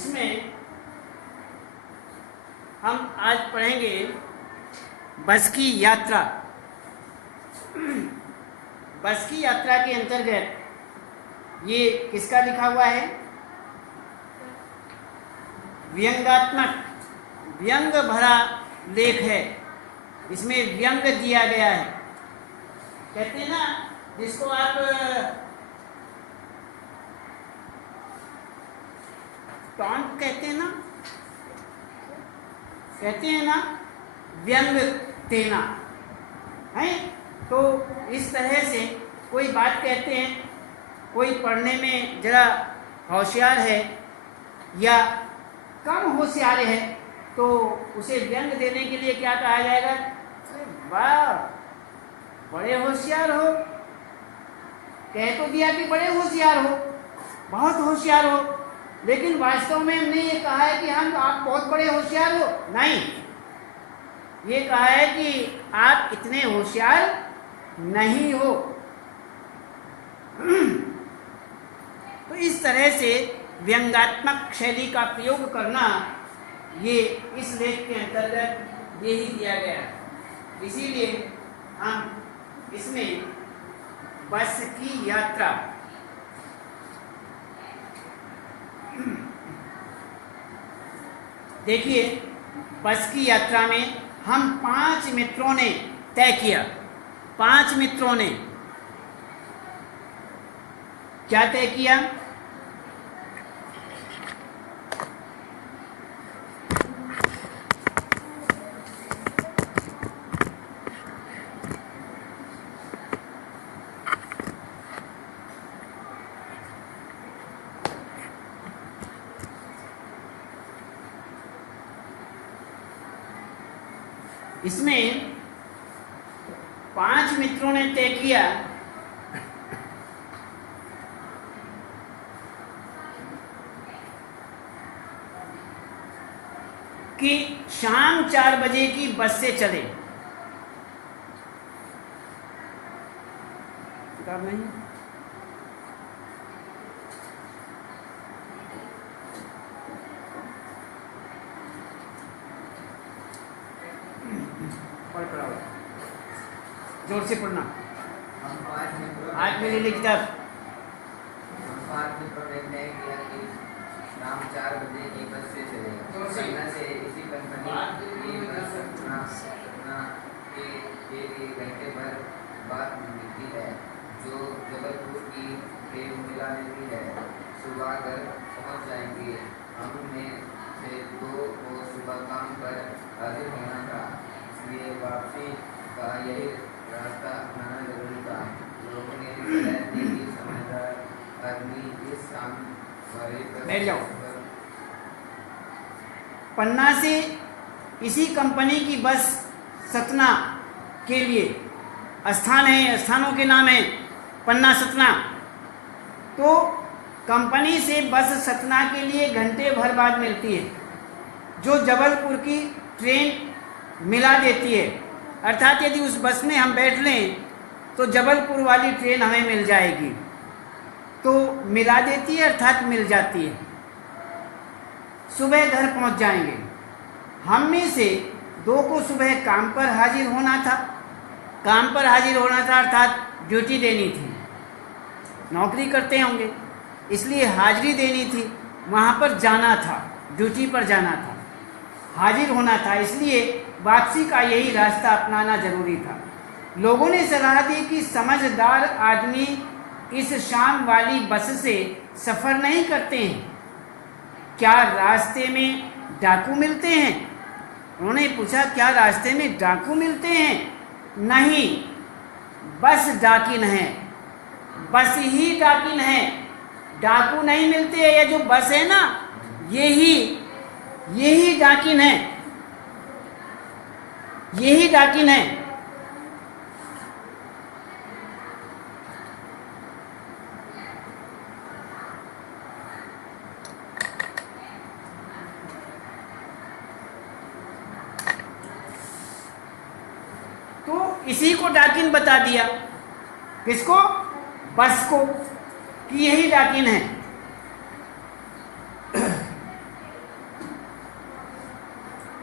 इसमें हम आज पढ़ेंगे बस की यात्रा। बस की यात्रा के अंतर्गत ये किसका लिखा हुआ है? व्यंग्यात्मक, व्यंग भरा लेख है। इसमें व्यंग दिया गया है। कहते हैं ना, जिसको आप टॉन्ट कहते हैं ना, व्यंग देना है। तो इस तरह से कोई बात कहते हैं, कोई पढ़ने में जरा होशियार है या कम होशियार है, तो उसे व्यंग देने के लिए क्या कहा जाएगा? वाह, बड़े होशियार हो। कह तो दिया कि बड़े होशियार हो, बहुत होशियार हो, लेकिन वास्तव में हमने ये कहा है कि आप बहुत बड़े होशियार हो। नहीं, ये कहा है कि आप इतने होशियार नहीं हो। तो इस तरह से व्यंग्यात्मक शैली का प्रयोग करना, ये इस लेख के अंतर्गत यही दिया गया है। इसीलिए हम इसमें बस की यात्रा, देखिए, बस की यात्रा में हम 5 मित्रों ने तय किया। 5 मित्रों ने क्या तय किया? इसमें 5 मित्रों ने तय किया कि शाम 4 बजे की बस से चले। किताब नहीं? जोर से पढ़ना। आज मेरे लिए किताब। शाम 4 बजे की बस से चले। इसी कंपनी की बस सतना के घंटे भर बाद मिलती है, जो जबलपुर की ट्रेन मिला लेती है। सुबह घर पहुंच जाएंगे। हम में से 2 को सुबह काम पर हाजिर होना था, इसलिए वापसी का यही रास्ता अपनाना जरूरी था। लोगों ने समझदार आदमी इस शाम बैठ जाओ। पन्ना से इसी कंपनी की बस सतना के लिए, स्थान है, स्थानों के नाम है पन्ना सतना। तो कंपनी से बस सतना के लिए घंटे भर बाद मिलती है, जो जबलपुर की ट्रेन मिला देती है। अर्थात यदि उस बस में हम बैठ लें तो जबलपुर वाली ट्रेन हमें मिल जाएगी। तो मिला देती है अर्थात मिल जाती है। सुबह घर पहुंच जाएंगे। हम में से 2 को सुबह काम पर हाजिर होना था। काम पर हाजिर होना था अर्थात ड्यूटी देनी थी। नौकरी करते होंगे, इसलिए हाजिरी देनी थी, वहाँ पर जाना था, ड्यूटी पर जाना था, हाजिर होना था, इसलिए वापसी का यही रास्ता अपनाना जरूरी था। लोगों ने सलाह दी कि समझदार आदमी इस शाम वाली बस से सफ़र नहीं करते हैं। क्या रास्ते में डाकू मिलते हैं? उन्होंने पूछा, क्या रास्ते में डाकू मिलते हैं? नहीं, बस डाकिन है, बस ही डाकिन है, डाकू नहीं मिलते हैं। ये जो बस है ना, यही डाकिन है, यही डाकिन है। इसी को डाकिन बता दिया। किसको? बस को, कि यही डाकिन है।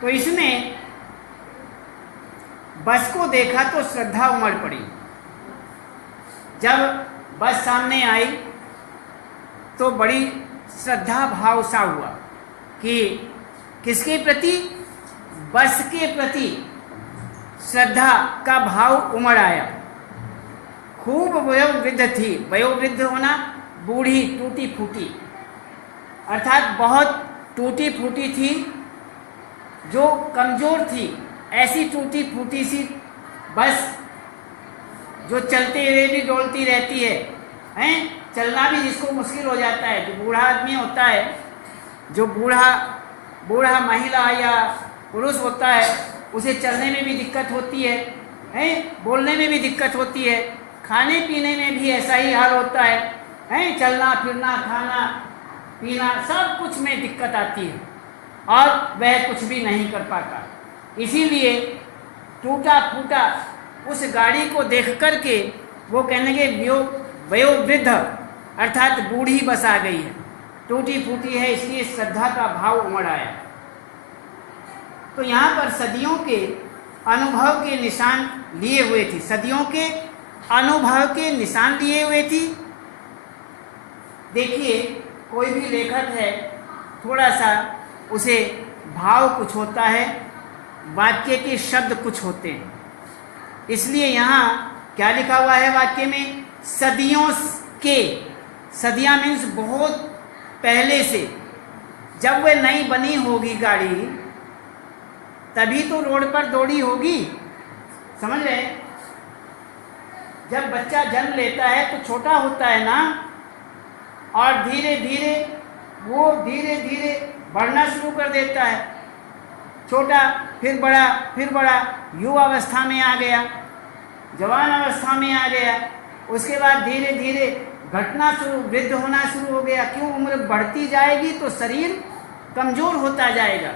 तो इसने बस को देखा तो श्रद्धा उमड़ पड़ी। जब बस सामने आई तो बड़ी श्रद्धा भाव सा हुआ कि किसके प्रति? बस के प्रति श्रद्धा का भाव उमड़ आया। खूब वयोवृद्ध थी। वयोवृद्ध होना बूढ़ी, टूटी फूटी, अर्थात बहुत टूटी फूटी थी, जो कमजोर थी। ऐसी टूटी फूटी सी बस जो चलते हुए भी डोलती रहती है, हैं? चलना भी जिसको मुश्किल हो जाता है, जो बूढ़ा आदमी होता है, जो बूढ़ा महिला या पुरुष होता है, उसे चलने में भी दिक्कत होती है, हैं? बोलने में भी दिक्कत होती है, खाने पीने में भी ऐसा ही हाल होता है, हैं? चलना फिरना, खाना पीना, सब कुछ में दिक्कत आती है और वह कुछ भी नहीं कर पाता। इसीलिए टूटा फूटा उस गाड़ी को देख कर के वो कहने लगे वयोवृद्ध अर्थात बूढ़ी बस आ गई है, टूटी फूटी है, इसलिए श्रद्धा का भाव उमड़ आया। तो यहाँ पर सदियों के अनुभव के निशान लिए हुए थी, सदियों के अनुभव के निशान लिए हुए थी। देखिए कोई भी लेखक है, थोड़ा सा उसे भाव कुछ होता है, वाक्य के शब्द कुछ होते हैं, इसलिए यहाँ क्या लिखा हुआ है वाक्य में? सदियों के। सदियाँ मीन्स बहुत पहले से। जब वह नई बनी होगी गाड़ी तभी तो रोड पर दौड़ी होगी, समझ रहे? जब बच्चा जन्म लेता है तो छोटा होता है ना, और धीरे धीरे वो धीरे धीरे बढ़ना शुरू कर देता है। छोटा, फिर बड़ा, युवा अवस्था में आ गया, जवान अवस्था में आ गया, उसके बाद धीरे धीरे घटना शुरू, वृद्ध होना शुरू हो गया। क्यों? उम्र बढ़ती जाएगी तो शरीर कमजोर होता जाएगा,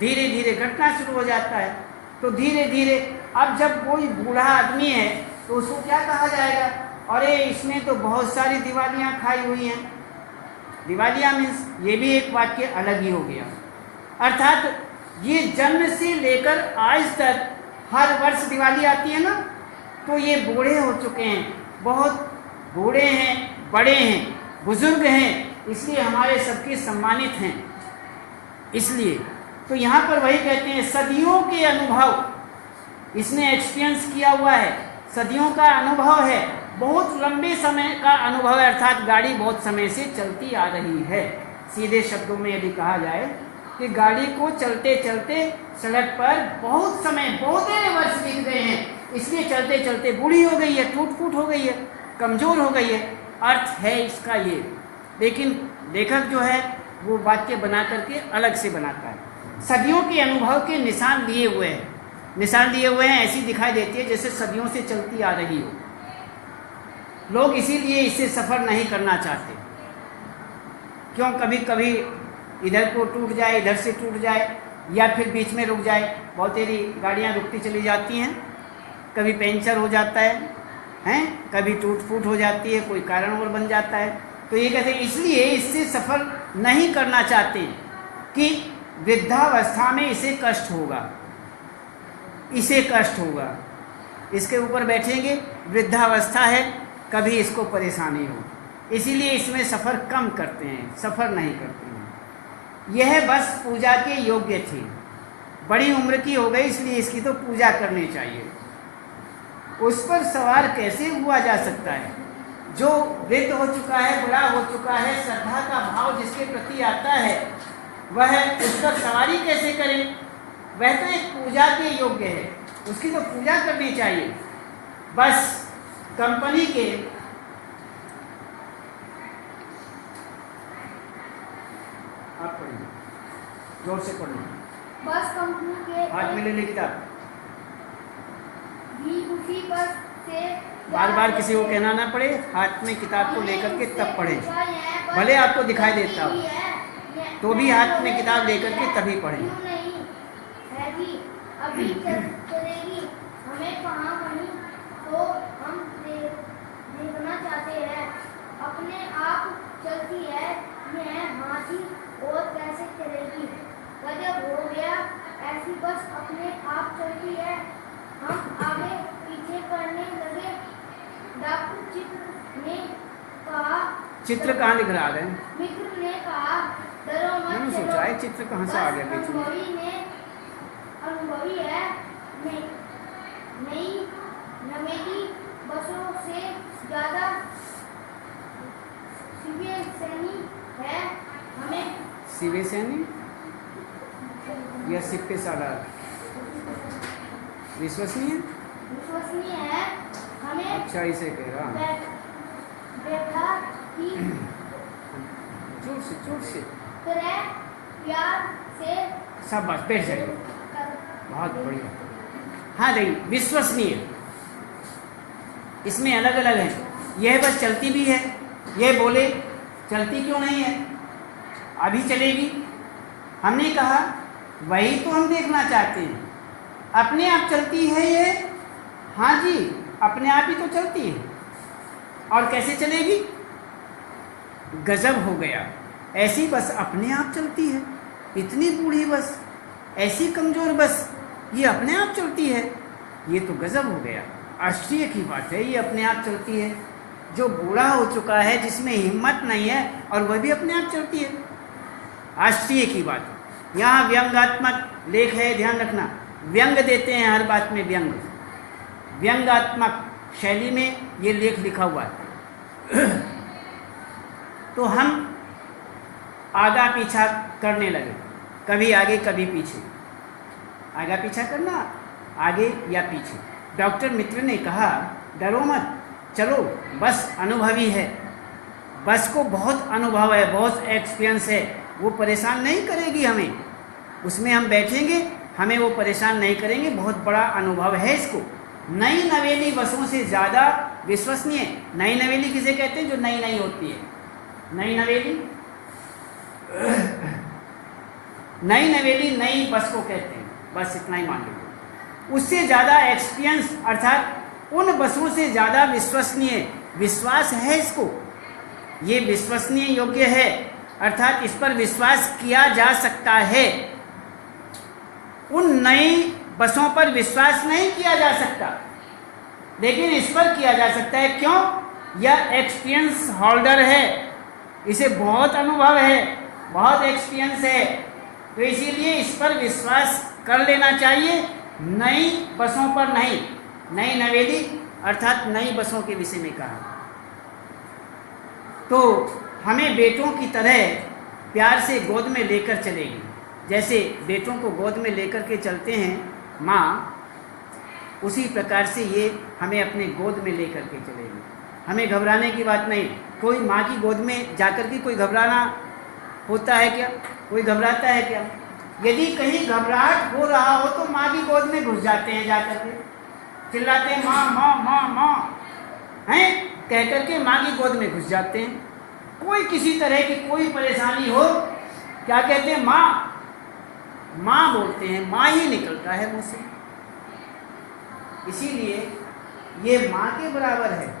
धीरे धीरे घटना शुरू हो जाता है। तो धीरे धीरे अब जब कोई बूढ़ा आदमी है तो उसको क्या कहा जाएगा? अरे इसने तो बहुत सारी दिवालियाँ खाई हुई हैं। दिवालियाँ मीन्स ये भी एक वाक्य अलग ही हो गया। अर्थात ये जन्म से लेकर आज तक हर वर्ष दिवाली आती है ना, तो ये बूढ़े हो चुके हैं, बहुत बूढ़े हैं, बड़े हैं, बुजुर्ग हैं, इसलिए हमारे सबके सम्मानित हैं। इसलिए तो यहाँ पर वही कहते हैं सदियों के अनुभव, इसने एक्सपीरियंस किया हुआ है, सदियों का अनुभव है, बहुत लंबे समय का अनुभव है, अर्थात गाड़ी बहुत समय से चलती आ रही है। सीधे शब्दों में यदि कहा जाए कि गाड़ी को चलते चलते सड़क पर बहुत समय, बहुत वर्ष बीत गए हैं, इसलिए चलते चलते बूढ़ी हो गई है, टूट फूट हो गई है, कमज़ोर हो गई है। अर्थ है इसका ये, लेकिन लेखक जो है वो वाक्य बना करके अलग से बनाता है। सदियों के अनुभव के निशान लिए हुए हैं, निशान लिए हुए हैं, ऐसी दिखाई देती है जैसे सदियों से चलती आ रही हो। लोग इसीलिए इससे सफ़र नहीं करना चाहते। क्यों? कभी कभी इधर को टूट जाए, इधर से टूट जाए, या फिर बीच में रुक जाए। बहुत सारी गाड़ियाँ रुकती चली जाती हैं, कभी पंचर हो जाता है, कभी टूट फूट हो जाती है, कोई कारण और बन जाता है। तो ये कहते हैं इसलिए इससे सफ़र नहीं करना चाहते कि वृद्धावस्था में इसे कष्ट होगा, इसे कष्ट होगा, इसके ऊपर बैठेंगे, वृद्धावस्था है, कभी इसको परेशानी हो, इसीलिए इसमें सफ़र कम करते हैं, सफ़र नहीं करते हैं। यह बस पूजा के योग्य थी, बड़ी उम्र की हो गई, इसलिए इसकी तो पूजा करनी चाहिए। उस पर सवार कैसे हुआ जा सकता है? जो वृद्ध हो चुका है, बड़ा हो चुका है, श्रद्धा का भाव जिसके प्रति आता है, वह उस पर सवारी कैसे करें? वह तो एक पूजा के योग्य है, उसकी तो पूजा करनी चाहिए। बस कंपनी के आप पढ़िए, जोर से पढ़िए। बस कंपनी के हाथ में ले ले किताब। भी उसी बस से बार बार किसी को कहना ना पड़े, हाथ में किताब को लेकर के तब पढ़ें। भले आपको दिखाई देता हो तो भी हाथ में किताब लेकर के तभी पढ़ें। नहीं है कि अभी चलेगी, हमें कहाँ कहीं तो हम देखना चाहते हैं, अपने आप चलती है, यह हाथी और कैसे चलेगी? गजब हो गया चित्र कहाँ लिख रहा है? मित्र ने कहा, डरो मत, मैंने चलो। सोचा है चित्र कहाँ से आ गया बीच में। अनुभवी है, नई नवेली बसों से ज्यादा शिवसैनी है। हमें शिवसैनी या सिप्पे सालार विश्वसनीय है। हमें अच्छा इसे कह रहा बैठा की जोर से तरह प्यार से शाबाश, बैठ जाइए, बहुत बढ़िया। हाँ देखिए, विश्वसनीय इसमें अलग अलग है। यह बस चलती भी है, यह बोले चलती क्यों नहीं है, अभी चलेगी। हमने कहा वही तो हम देखना चाहते हैं, अपने आप चलती है ये? हाँ जी, अपने आप ही तो चलती है। और कैसे चलेगी? गजब हो गया, ऐसी बस अपने आप चलती है, इतनी बूढ़ी बस, ऐसी कमजोर बस, ये अपने आप चलती है, ये तो गजब हो गया। आश्चर्य की बात है, ये अपने आप चलती है। जो बूढ़ा हो चुका है, जिसमें हिम्मत नहीं है, और वह भी अपने आप चलती है, आश्चर्य की बात है। यहाँ व्यंग्यात्मक लेख है, ध्यान रखना, व्यंग देते हैं हर बात में, व्यंग्यात्मक शैली में ये लेख लिखा हुआ है। तो हम आगा पीछा करने लगे, कभी आगे कभी पीछे, आगा पीछा करना, आगे या पीछे। डॉक्टर मित्र ने कहा, डरो मत, चलो, बस अनुभवी है, बस को बहुत अनुभव है, बहुत एक्सपीरियंस है, वो परेशान नहीं करेगी हमें, उसमें हम बैठेंगे, हमें वो परेशान नहीं करेंगे, बहुत बड़ा अनुभव है इसको। नई नवेली बसों से ज़्यादा विश्वसनीय। नई नवेली किसे कहते हैं? जो नई नई होती है, नई नवेली, नई नवेली नई बस को कहते हैं, बस इतना ही मान लीजिए। उससे ज़्यादा एक्सपीरियंस, अर्थात उन बसों से ज़्यादा विश्वसनीय, विश्वास है इसको, ये विश्वसनीय योग्य है, अर्थात इस पर विश्वास किया जा सकता है। उन नई बसों पर विश्वास नहीं किया जा सकता, लेकिन इस पर किया जा सकता है। क्यों? यह एक्सपीरियंस होल्डर है, इसे बहुत अनुभव है, बहुत एक्सपीरियंस है, तो इसीलिए इस पर विश्वास कर लेना चाहिए, नई बसों पर नहीं। नई नवेली अर्थात नई बसों के विषय में कहा। तो हमें बेटों की तरह प्यार से गोद में लेकर चलेगी, जैसे बेटों को गोद में लेकर के चलते हैं माँ, उसी प्रकार से ये हमें अपने गोद में लेकर के चलेगी। हमें घबराने की बात नहीं। कोई माँ की गोद में जाकर के कोई घबराना होता है क्या? कोई घबराता है क्या? यदि कहीं घबराहट हो रहा हो तो माँ की गोद में घुस जाते हैं, जाकर के चिल्लाते हैं माँ माँ माँ माँ, हैं, कह करके माँ की गोद में घुस जाते हैं। कोई किसी तरह की कोई परेशानी हो, क्या कहते हैं? माँ माँ बोलते हैं, माँ ही निकलता है मुँह से। इसीलिए ये माँ के बराबर है।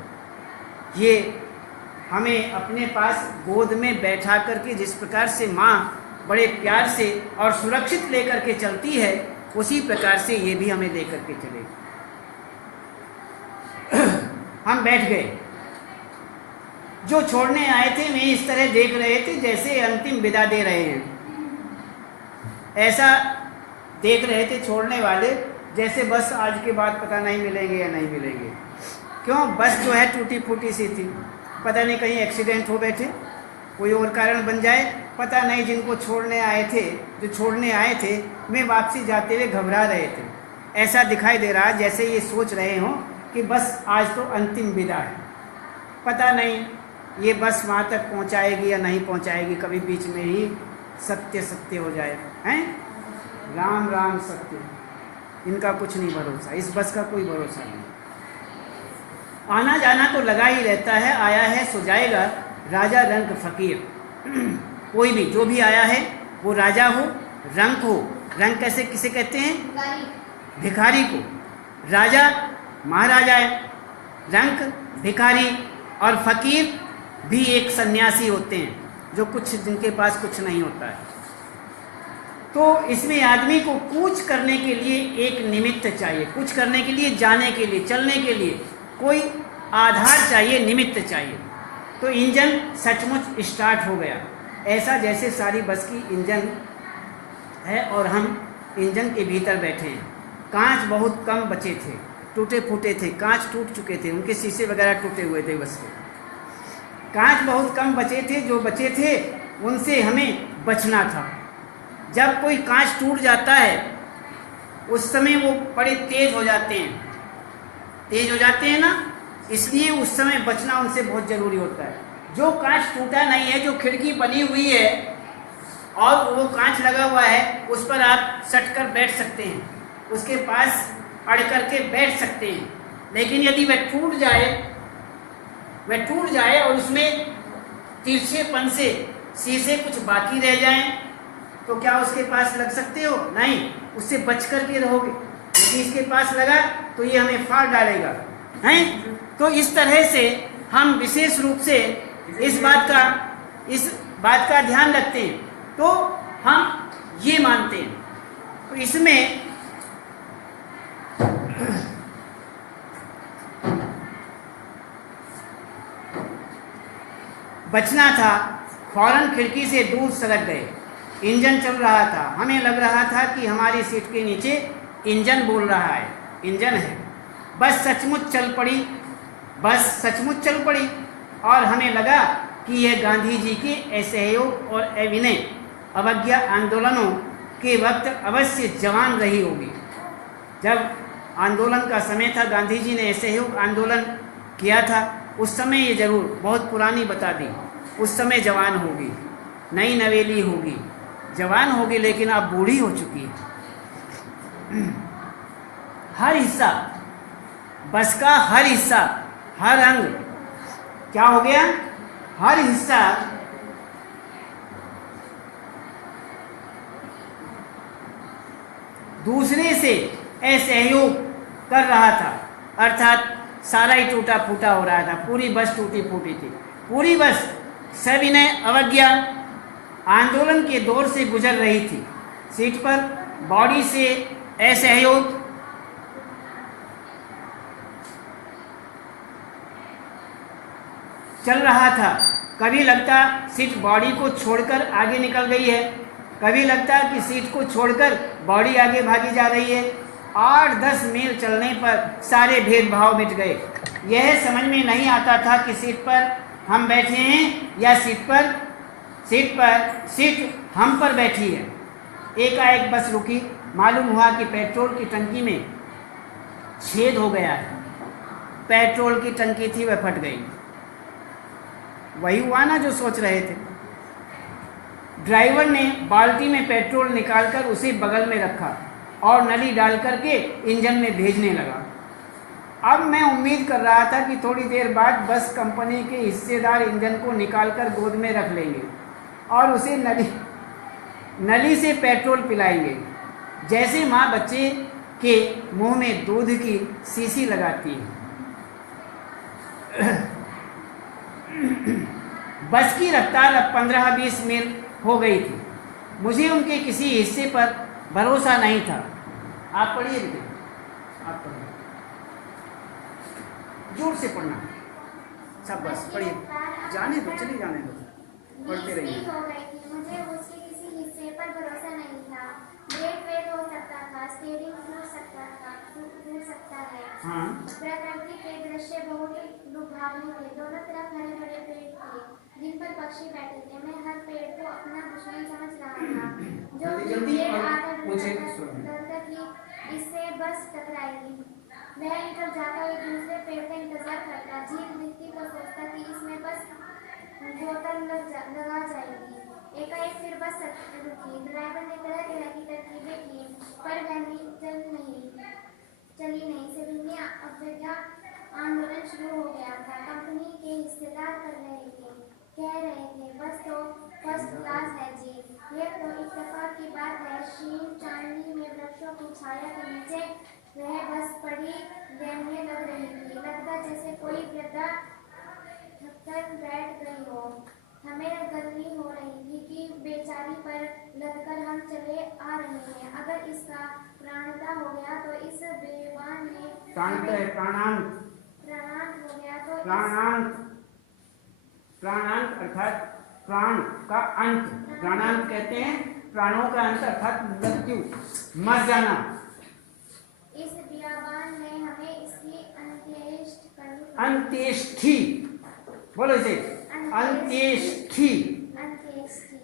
ये हमें अपने पास गोद में बैठा करके जिस प्रकार से माँ बड़े प्यार से और सुरक्षित लेकर के चलती है, उसी प्रकार से ये भी हमें लेकर के चलेगी। हम बैठ गए। जो छोड़ने आए थे वे इस तरह देख रहे थे जैसे अंतिम विदा दे रहे हैं, ऐसा देख रहे थे छोड़ने वाले, जैसे बस आज के बाद पता नहीं मिलेंगे या नहीं मिलेंगे। क्यों? बस जो है टूटी फूटी सी थी, पता नहीं कहीं एक्सीडेंट हो बैठे, कोई और कारण बन जाए, पता नहीं। जिनको छोड़ने आए थे, जो छोड़ने आए थे, वे वापसी जाते हुए घबरा रहे थे। ऐसा दिखाई दे रहा जैसे ये सोच रहे हों कि बस आज तो अंतिम विदा है, पता नहीं ये बस वहाँ तक पहुँचाएगी या नहीं पहुँचाएगी, कभी बीच में ही सत्य सत्य हो जाए, हैं? राम राम सत्य, इनका कुछ नहीं भरोसा, इस बस का कोई भरोसा नहीं। आना जाना तो लगा ही रहता है, आया है सो जाएगा, राजा रंक फकीर। कोई भी जो भी आया है वो राजा हो, रंक हो। रंक कैसे किसे कहते हैं? भिखारी को। राजा महाराजा है, रंक भिखारी, और फकीर भी एक सन्यासी होते हैं, जो कुछ जिनके पास कुछ नहीं होता है। तो इसमें आदमी को कूच करने के लिए एक निमित्त चाहिए, कुछ करने के लिए, जाने के लिए, चलने के लिए कोई आधार चाहिए, निमित्त चाहिए। तो इंजन सचमुच स्टार्ट हो गया, ऐसा जैसे सारी बस की इंजन है और हम इंजन के भीतर बैठे हैं। कांच बहुत कम बचे थे, टूटे फूटे थे, कांच टूट चुके थे, उनके शीशे वगैरह टूटे हुए थे बस के। कांच बहुत कम बचे थे, जो बचे थे उनसे हमें बचना था। जब कोई कांच टूट जाता है उस समय वो बड़े तेज हो जाते हैं ना, इसलिए उस समय बचना उनसे बहुत ज़रूरी होता है। जो कांच टूटा नहीं है, जो खिड़की बनी हुई है और वो कांच लगा हुआ है, उस पर आप सट कर बैठ सकते हैं, उसके पास अड़ करके बैठ सकते हैं। लेकिन यदि वह टूट जाए और उसमें तिरछेपन से शीशे कुछ बाकी रह जाएं, तो क्या उसके पास लग सकते हो? नहीं, उससे बच कर के रहोगे। यदि इसके पास लगा तो ये हमें फाड़ डालेगा, हैं? तो इस तरह से हम विशेष रूप से इस बात का ध्यान रखते हैं, तो हम ये मानते हैं। तो इसमें बचना था, फौरन खिड़की से दूर सरक गए। इंजन चल रहा था, हमें लग रहा था कि हमारी सीट के नीचे इंजन बोल रहा है, इंजन है। बस सचमुच चल पड़ी और हमें लगा कि यह गांधी जी के असहयोग और अविनय अवज्ञा आंदोलनों के वक्त अवश्य जवान रही होगी। जब आंदोलन का समय था, गांधी जी ने असहयोग आंदोलन किया था, उस समय ये जरूर, बहुत पुरानी बता दी, उस समय जवान होगी, नई नवेली होगी, जवान होगी, लेकिन अब बूढ़ी हो चुकी है। हर हिस्सा, बस का हर हिस्सा, हर अंग क्या हो गया? हर हिस्सा दूसरे से असहयोग कर रहा था, अर्थात सारा ही टूटा फूटा हो रहा था, पूरी बस टूटी फूटी थी, पूरी बस सविनय अवज्ञा आंदोलन के दौर से गुजर रही थी। सीट पर बॉडी से असहयोग, चल रहा था। कभी लगता सीट बॉडी को छोड़कर आगे निकल गई है, कभी लगता कि सीट को छोड़कर बॉडी आगे भागी जा रही है। 8-10 मील चलने पर सारे भेदभाव मिट गए। यह समझ में नहीं आता था कि सीट पर हम बैठे हैं या सीट हम पर बैठी है। एकाएक बस रुकी, मालूम हुआ कि पेट्रोल की टंकी में छेद हो गया है। पेट्रोल की टंकी थी, वह फट गई। वही हुआ ना जो सोच रहे थे। ड्राइवर ने बाल्टी में पेट्रोल निकालकर उसे बगल में रखा और नली डाल करके इंजन में भेजने लगा। अब मैं उम्मीद कर रहा था कि थोड़ी देर बाद बस कंपनी के हिस्सेदार इंजन को निकालकर गोद में रख लेंगे और उसे नली से पेट्रोल पिलाएंगे, जैसे माँ बच्चे के मुंह में दूध की शीशी लगाती है। बस की रफ्तार अब 15-20 मील हो गई थी। मुझे उनके किसी हिस्से पर भरोसा नहीं था। आप पढ़िए, आप पढ़िए, जोर से पढ़ना सब, बस पढ़िए, जाने दो, चलिए जाने दो, पढ़ते रहिए। मुझे उसके किसी हिस्से पर भरोसा नहीं था। ब्रेक फेल हो सकता था, स्टीयरिंग टूट सकता है। हाँ। प्रकृति के दृश्य बहुत लुभावने थे। दोनों तरफ हरे भरे पेड़ थे जिन पर पक्षी बैठे थे। मैं हर पेड़ को अपना दुश्मन समझ रहा था, जो पेड़ आकर ही इससे बस टकराएगी। वह निकल जाकर एक दूसरे पेड़ का इंतजार करता। जीव मिट्टी को सोचता कि इसमें बस बोतल लगा जाएगी। एकाएक फिर बस रुकी। ड्राइवर ने तरह की तरकीबें की, पर वह चली नहीं। सविनय अवज्ञा आंदोलन शुरू हो गया था। कंपनी के हिस्सेदार कह रहे थे बस तो फर्स्ट क्लास है जी। यह तो इत्तेफाक की बात है। शीन चांदनी में वृक्षों की छाया के नीचे वह बस पड़ी रहने लग रही थी। लगता जैसे कोई वृद्धा थककर बैठ गई हो। हमें गर्मी हो रही थी कि बेचारी पर लदकर हम चले आ रहे हैं। अगर इसका प्राणता हो गया तो इस बेवान ने प्राणांत हो गया तो प्राणांत अर्थात प्राण का अंत, प्राणांत कहते हैं प्राणों का अंत अर्थात मृत्यु, मर जाना। इस बियाबान में हमें इसकी अंत्येष्टि करनी पड़ी। अंत्येष्टि बोलो इसे, अंत्येष्टि। अंत्येष्टि।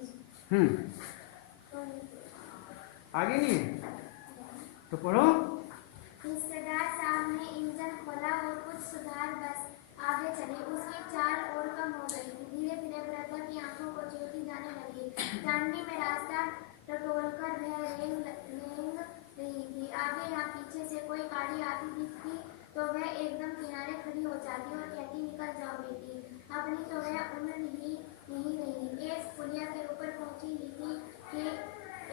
आगे नहीं है तो पढ़ो। हिस्सेदार साहब ने इंजन खोला और कुछ सुधार बस आगे चले। उसकी चाल और कम हो गई थी। धीरे धीरे ब्रदर की आंखों को ज्योति जाने लगी। चांदनी में रास्ता टटोलकर वह रेंग रही थी। आगे या पीछे से कोई गाड़ी आती थी तो वह एकदम किनारे खड़ी हो जाती और कहती, निकल जाओ बेटी। अपनी तो वह उम्र ही नहीं रही। एक पुलिया के ऊपर पहुंची ही थी कि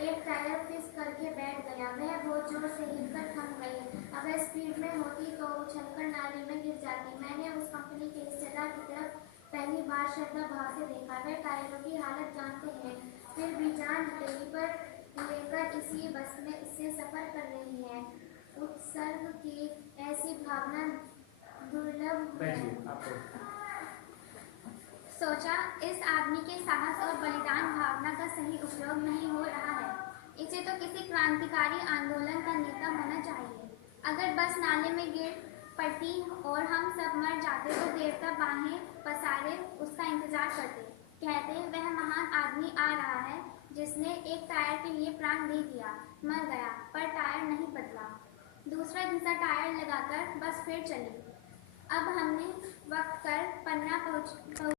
एक टायर फिस करके बैठ गया। वह बहुत जोर से हिलकर थम गई। अगर स्पीड में होती तो उछलकर नाली में गिर जाती। मैंने उस कंपनी के हिस्सेदार की तरफ पहली बार श्रद्धा भाव से देखा। वह टायरों की हालत जानते हैं, फिर भी जान हथेली पर लेकर इसी बस में इससे सफर कर रही है। उत्सर्ग की ऐसी भावना दुर्लभ है। सोचा, इस आदमी के साहस और बलिदान भावना का सही उपयोग नहीं हो रहा है। इसे तो किसी क्रांतिकारी आंदोलन का नेता होना चाहिए। अगर बस नाले में गिर पड़ती और हम सब मर जाते तो देवता बाहें पसारे उसका इंतजार करते, कहते वह महान आदमी आ रहा है जिसने एक टायर के लिए प्राण दे दिया। मर गया पर टायर नहीं बदला। दूसरा घिसा टायर लगाकर बस फिर चली। अब हमने वक्त कर पन्ना पहुंच